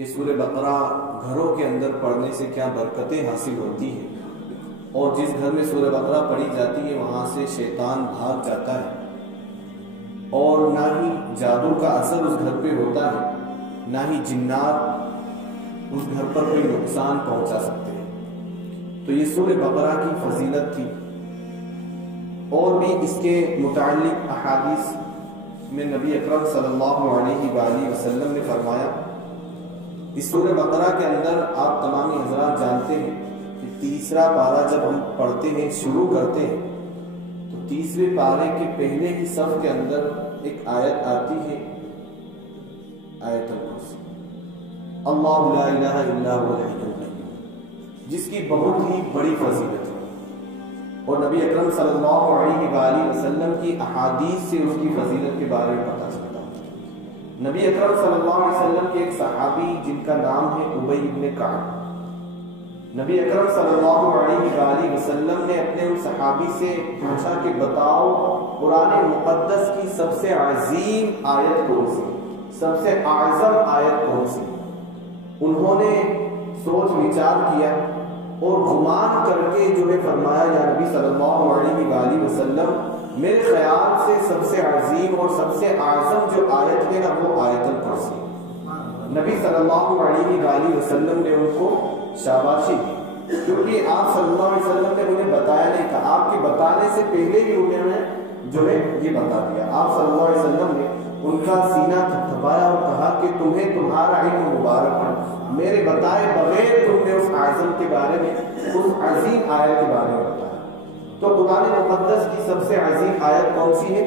کہ سورہ بقرہ گھروں کے اندر پڑھنے سے کیا برکتیں حاصل ہوتی ہیں، اور جس گھر میں سورہ بقرہ پڑھی جاتی ہے وہاں سے شیطان بھاگ جاتا ہے، اور نہ ہی جادو کا اثر اس گھر پہ ہوتا ہے، نہ ہی جنات اس گھر پر کوئی نقصان پہنچا سکتے ہیں۔ تو یہ سورہ بقرہ کی فضیلت تھی، اور بھی اس کے متعلق احادیث میں نبی اکرم صلی اللہ علیہ وآلہ وسلم نے فرمایا۔ اس سورہ بقرہ کے اندر آپ تمامی حضرات جانتے ہیں کہ تیسرا پارہ جب ہم پڑھتے ہیں، شروع کرتے ہیں، تو تیسرے پارے کے پہلے ہی صف کے اندر ایک آیت آتی ہے، آیت الکرسی، اللہ لا الہ الا هو الحی القیوم، جس کی بہت ہی بڑی فضیلت ہے، اور نبی اکرم صلی اللہ علیہ وآلہ وسلم کی احادیث سے اس کی فضیلت کے بارے میں پتہ چلتا ہے۔ نبی اکرم صلی اللہ علیہ وسلم کے ایک صحابی جن کا نام ہے ابی بن کعب، نبی اکرم صلی اللہ علیہ وآلہ وسلم نے اپنے ان صحابی سے پوچھا کہ بتاؤ قرآن مقدس کی سب سے عظیم آیت کون سی، سب سے اعظم آیت کون سی؟ انہوں نے سوچ وچار کیا اور گمان کر کے جو ہے فرمایا، یا نبی صلی اللہ علیہ وآلہ وسلم، میرے خیال سے سب سے عظیم اور سب سے اعظم جو آیت ہے نا وہ آیت الکرسی۔ نبی صلی اللہ علیہ وآلہ وسلم نے ان کو شاباشی دی، کیونکہ آپ صلی اللہ علیہ وسلم نے انہیں بتایا نہیں تھا، آپ کے بتانے سے پہلے ہی انہوں نے جو ہے یہ بتا دیا۔ آپ صلی اللہ علیہ وسلم نے ان کا سینہ تھپتھپایا اور کہا کہ تمہیں تمہارا علم مبارک ہے، میرے بتائے بغیر تم نے اس اعظم کے بارے میں، اس عظیم آیت کے بارے میں بتایا۔ تو قرآن مقدس کی سب سے عظیم آیت کون سی ہے؟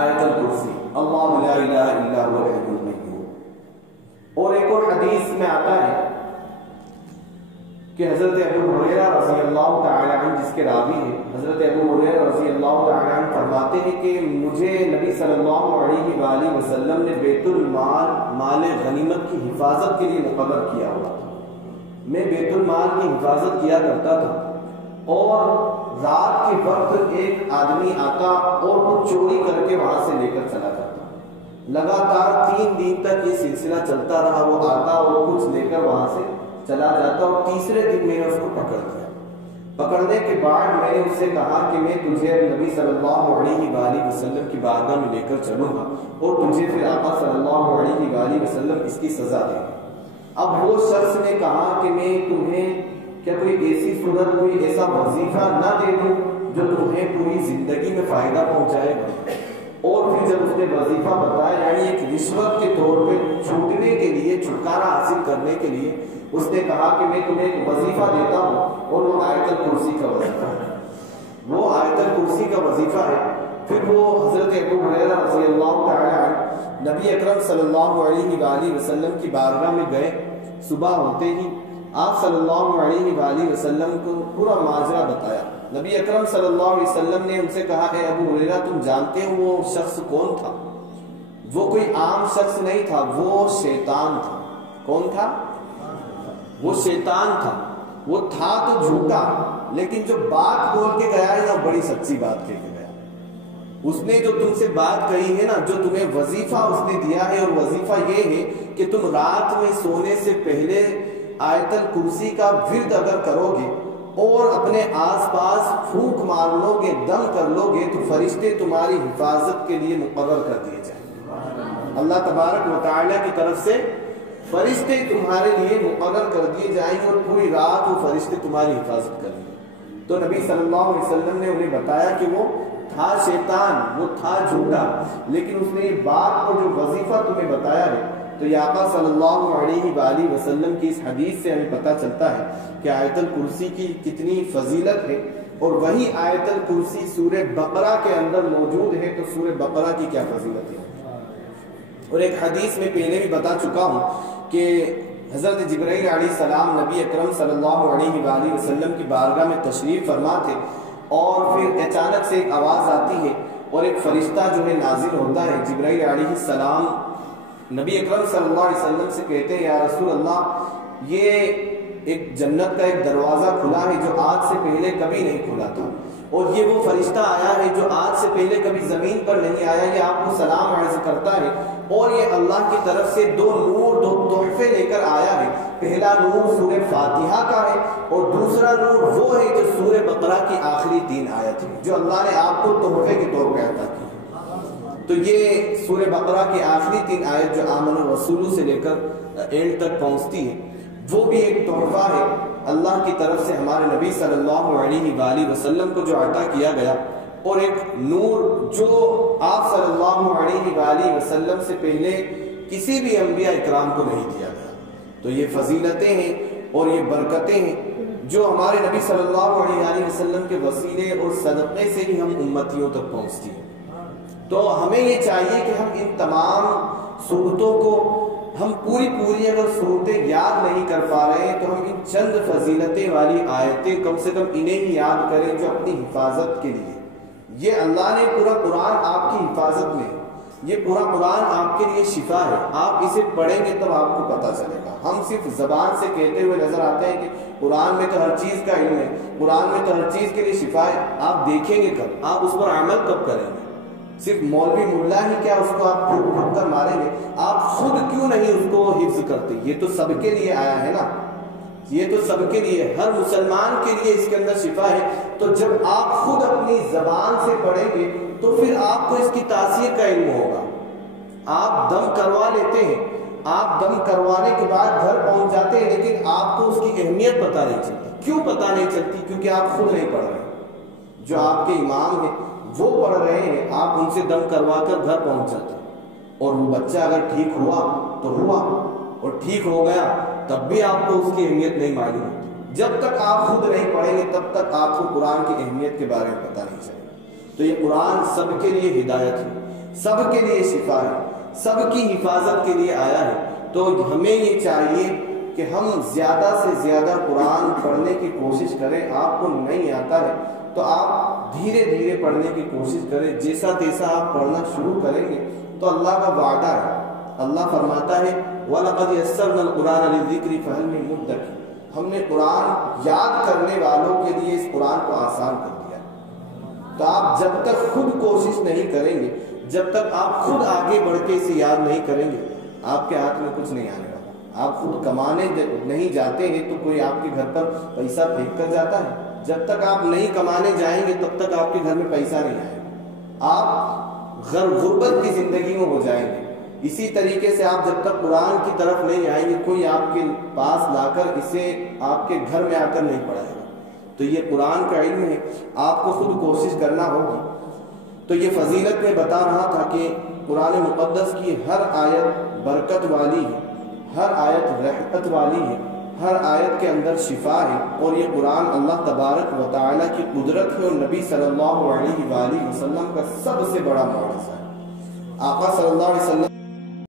آیت الکرسی، اللہ لا الہ الا هو الحی القیوم۔ اور ایک اور حدیث میں آتا ہے کہ حضرت ابو ہریرہ رضی اللہ تعالی عنہ، جس کے راوی ہیں حضرت ابو ہریرہ رضی اللہ تعالی عنہ، فرماتے ہیں کہ مجھے نبی صلی اللہ علیہ وآلہ وسلم نے بیت المال، مال غنیمت کی حفاظت کے لیے مقرر کیا ہوا تھا۔ میں بیت المال کی حفاظت کیا کرتا تھا، اور رات کے وقت ایک آدمی آتا اور وہ چوری کر کے وہاں سے لے کر چلا جاتا۔ لگاتار 3 دن تک یہ سلسلہ چلتا رہا، وہ آتا اور کچھ لے کر وہاں سے چلا جاتا، اور تیسرے دن میں نے اس کو پکڑ لیا۔ پکڑنے کے بعد میں نے اس سے کہا کہ میں تجھے نبی صلی اللہ علیہ وآلہ وسلم کی بارگاہ میں لے کر چلوں گا، اور تجھے پھر آقا صلی اللہ علیہ وآلہ وسلم اس کی سزا دیں گے۔ اب وہ شخص نے کہا کہ میں تمہیں کیا کوئی ایسی صورت، کوئی ایسا وظیفہ نہ دے دوں جو تمہیں پوری زندگی میں فائدہ پہنچائے گا؟ اور پھر جب اس نے وظیفہ بتایا، یعنی ایک رشوت کے طور پہ چھوٹنے کے لیے، چھٹکارا حاصل کرنے کے لیے، اس نے کہا کہ میں تمہیں ایک وظیفہ دیتا ہوں، اور وہ آیت الکرسی کا وظیفہ ہے، وہ آیت الکرسی کا وظیفہ ہے۔ پھر وہ حضرت ابو ہریرہ رضی اللہ تعالی عنہ نبی اکرم صلی اللہ علیہ وآلہ وسلم کی بارگاہ میں گئے۔ صبح ہوتے ہی آپ صلی اللہ علیہ وآلہ وسلم کو پورا ماجرا بتایا۔ نبی اکرم صلی اللہ علیہ وسلم نے ان سے کہا، اے ابو ہریرہ تم جانتے ہو وہ شخص کون تھا؟ وہ کوئی عام شخص نہیں تھا، وہ شیطان تھا۔ کون تھا؟ وہ شیطان تھا۔ وہ تھا تو جھوٹا، لیکن جو بات بول کے گیا ہے نا بڑی سچی بات کہہ کے گیا۔ اس نے جو تم سے بات کہی ہے نا، جو تمہیں وظیفہ اس نے دیا ہے، اور وظیفہ یہ ہے کہ تم رات میں سونے سے پہلے آیت الکرسی کا ورد اگر کرو گے اور اپنے آس پاس پھونک مار لو گے، دم کر لو گے، تو فرشتے تمہاری حفاظت کے لیے مقرر کر دیے جائیں گے۔ اللہ تبارک و تعالی کی طرف سے فرشتے تمہارے لیے مقرر کر دیے جائیں گے، اور پوری رات وہ فرشتے تمہاری حفاظت کریں گے۔ تو نبی صلی اللہ علیہ وسلم نے انہیں بتایا کہ وہ تھا شیطان، وہ تھا جھوٹا، لیکن اس نے یہ بات کو جو وظیفہ تمہیں بتایا ہے۔ تو یہ آقا صلی اللہ علیہ وآلہ وسلم کی اس حدیث سے ہمیں پتہ چلتا ہے کہ آیت الکرسی کی کتنی فضیلت ہے، اور وہی آیت الکرسی سورہ بقرہ کے اندر موجود ہے، تو سورہ بقرہ کی کیا فضیلت ہے۔ اور ایک حدیث میں پہلے بھی بتا چکا ہوں کہ حضرت جبرائیل علیہ السلام نبی اکرم صلی اللہ علیہ وآلہ وسلم کی بارگاہ میں تشریف فرما تھے، اور پھر اچانک سے ایک آواز آتی ہے، اور ایک فرشتہ جو ہے نازل ہوتا ہے۔ جبرائیل علیہ السلام نبی اکرم صلی اللہ علیہ وسلم سے کہتے ہیں، یا رسول اللہ، یہ ایک جنت کا ایک دروازہ کھلا ہے جو آج سے پہلے کبھی نہیں کھلا تھا، اور یہ وہ فرشتہ آیا ہے جو آج سے پہلے کبھی زمین پر نہیں آیا، یہ آپ کو سلام عرض کرتا ہے، اور یہ اللہ کی طرف سے 2 نور، 2 تحفے کر آیا ہے، پہلا نور سورہ فاتحہ کا ہے اور دوسرا نور وہ ہے جو سورہ بقرہ کی آخری 3 آیت ہے جو اللہ نے آپ کو تحفے کے طور پہ عطا کی ہے۔ تو یہ سورہ بقرہ کی آخری 3 آیت جو آمن الرسول سے لے کر اینڈ تک پہنچتی ہے، وہ بھی ایک تحفہ ہے اللہ کی طرف سے ہمارے نبی صلی اللہ علیہ وآلہ وسلم کو جو عطا کیا گیا، اور ایک نور جو آپ صلی اللہ علیہ وآلہ وسلم سے پہلے کسی بھی انبیاء اکرام کو نہیں دیا گیا۔ تو یہ فضیلتیں ہیں اور یہ برکتیں ہیں جو ہمارے نبی صلی اللہ علیہ وآلہ وسلم کے وسیلے اور صدقے سے ہی ہم امتیوں تک پہنچتی ہیں۔ تو ہمیں یہ چاہیے کہ ہم ان تمام صورتوں کو ہم پوری اگر صورتیں یاد نہیں کر پا رہے ہیں تو ہم ان چند فضیلتیں والی آیتیں کم سے کم انہیں ہی یاد کریں جو اپنی حفاظت کے لیے، یہ اللہ نے پورا قرآن آپ کی حفاظت میں، یہ پورا قرآن آپ کے لیے شفا ہے، آپ اسے پڑھیں گے تب آپ کو پتہ چلے گا۔ ہم صرف زبان سے کہتے ہوئے نظر آتے ہیں کہ قرآن میں تو ہر چیز کا علم ہے، قرآن میں تو ہر چیز کے لیے شفا ہے، آپ دیکھیں گے کب، آپ اس پر عمل کب کریں گے؟ صرف مولوی ملا ہی کیا اس کو آپ پھونک کر ماریں گے، آپ خود کیوں نہیں اس کو حفظ کرتے؟ یہ تو سب کے لیے آیا ہے نا، یہ تو سب کے لیے، ہر مسلمان کے لیے اس کے اندر شفا ہے۔ تو جب آپ خود اپنی زبان سے پڑھیں گے تو پھر آپ کو اس کی تاثیر کا علم ہوگا۔ آپ دم کروا لیتے ہیں، آپ دم کروانے کے بعد گھر پہنچ جاتے ہیں، لیکن آپ کو اس کی اہمیت پتہ نہیں چلتی۔ کیوں پتہ نہیں چلتی؟ کیونکہ آپ خود نہیں پڑھ رہے، جو آپ کے امام ہیں وہ پڑھ رہے ہیں، آپ ان سے دم کروا کر گھر پہنچ جاتے ہیں، اور وہ بچہ اگر ٹھیک ہوا تو ہوا، اور ٹھیک ہو گیا تب بھی آپ کو اس کی اہمیت نہیں معلوم ہوتی۔ جب تک آپ خود نہیں پڑھیں گے تب تک آپ کو قرآن کی اہمیت کے بارے میں پتہ نہیں چلے گا۔ تو یہ قرآن سب کے لیے ہدایت ہے، سب کے لیے شفا ہے، سب کی حفاظت کے لیے آیا ہے۔ تو ہمیں یہ چاہیے کہ ہم زیادہ سے زیادہ قرآن پڑھنے کی کوشش کریں۔ آپ کو نہیں آتا ہے تو آپ دھیرے دھیرے پڑھنے کی کوشش کریں، جیسا تیسا آپ پڑھنا شروع کریں گے تو اللہ کا وعدہ ہے، اللہ فرماتا ہے وَلَقَدْ يَسَّرْنَا الْقُرْآنَ لِلذِّكْرِ فَهَلْ مِن مُدَّكِرٍ، ہم نے قرآن یاد کرنے والوں کے لیے اس قرآن کو آسان کر دیا۔ تو آپ جب تک خود کوشش نہیں کریں گے، جب تک آپ خود آگے بڑھ کے اسے یاد نہیں کریں گے، آپ کے ہاتھ میں کچھ نہیں آنے والا۔ آپ خود کمانے نہیں جاتے ہیں تو کوئی آپ کے گھر پر پیسہ پھینک کر جاتا ہے؟ جب تک آپ نہیں کمانے جائیں گے تب تک آپ کے گھر میں پیسہ نہیں آئے گا، آپ غربت کی زندگی میں ہو جائیں گے۔ اسی طریقے سے آپ جب تک قرآن کی طرف نہیں آئیں گے، کوئی آپ کے پاس لا کر اسے آپ کے گھر میں آ کر نہیں پڑھائے گا۔ تو یہ قرآن کا علم ہے، آپ کو خود کوشش کرنا ہوگی۔ تو یہ فضیلت میں بتا رہا تھا کہ قرآن مقدس کی ہر آیت برکت والی ہے، ہر آیت رحمت والی ہے، ہر آیت کے اندر شفا ہے، اور یہ قرآن اللہ تبارک و تعالیٰ کی قدرت ہے اور نبی صلی اللہ علیہ وآلہ وسلم کا سب سے بڑا معجزہ ہے۔ آقا صلی اللہ علیہ وسلم